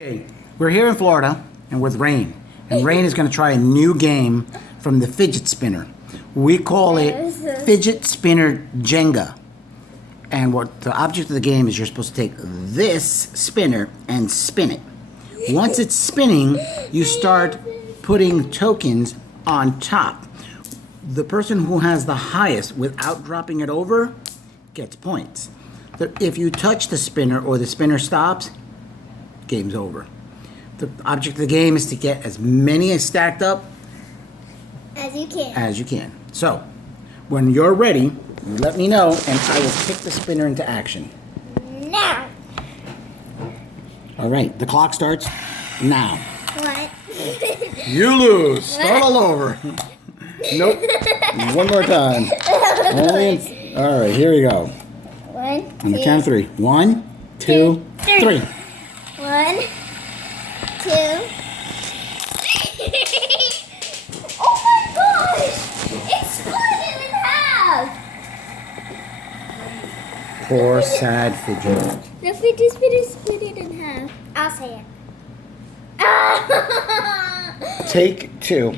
Hey, we're here in Florida and with Rain. And Rain is going to try a new game from the fidget spinner. We call it Fidget Spinner Jenga. And what the object of the game is, you're supposed to take this spinner and spin it. Once it's spinning, you start putting tokens on top. The person who has the highest without dropping it over gets points. If you touch the spinner or the spinner stops, game's over. The object of the game is to get as many stacked up as you can. So, when you're ready, let me know and I will kick the spinner into action. Now. All right, the clock starts now. What? You lose. Start all over. Nope. One more time. All right, here we go. One, On the count of three. 1, 2, 3. 1, 2, 3. Oh my gosh! It's split in half! Poor sad Fidget. The fidget spinner split it in half. I'll say it. Take 2.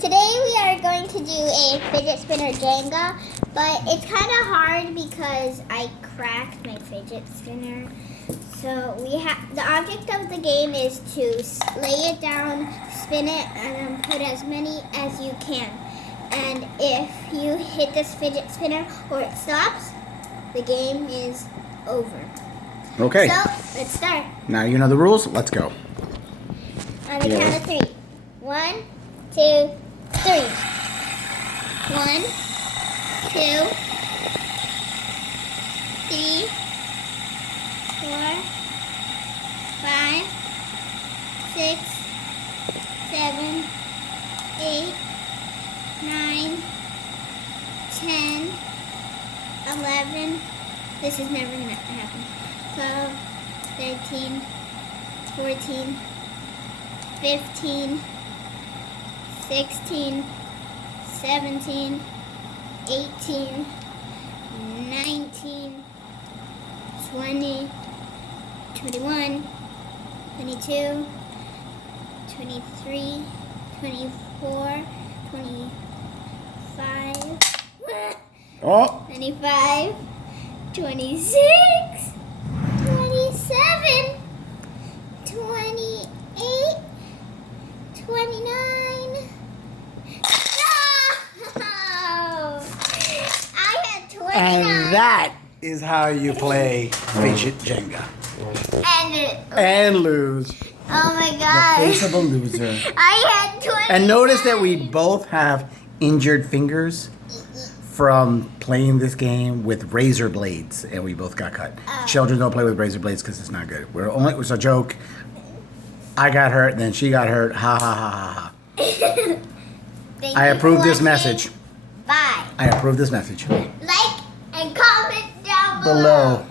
Today we are going to do a fidget spinner Jenga, but it's kind of hard because I cracked my fidget spinner. So the object of the game is to lay it down, spin it, and put as many as you can. And if you hit this fidget spinner or it stops, the game is over. Okay. So let's start. Now you know the rules. Let's go. On the count of 3. 1, 2, 3. 1, 2, 3, 4, 5, 6, 7, 8, 9, 10, 11. This is never going to happen. 12, 13, 14, 15, 16, 17, 18, 19, 20, 21, 22, 23, 24, 25, Oh. 25, 26, 27, 28, 29. No! I had 29. And that is how you play Fidget Jenga. And lose. Oh my The gosh. face of a loser. I had 29. And notice that we both have injured fingers from playing this game with razor blades, and we both got cut. Children don't play with razor blades because it's not good. It was a joke. I got hurt, and then she got hurt. Ha ha ha ha ha. I approve this message. Bye. I approve this message. Like and comment down Below.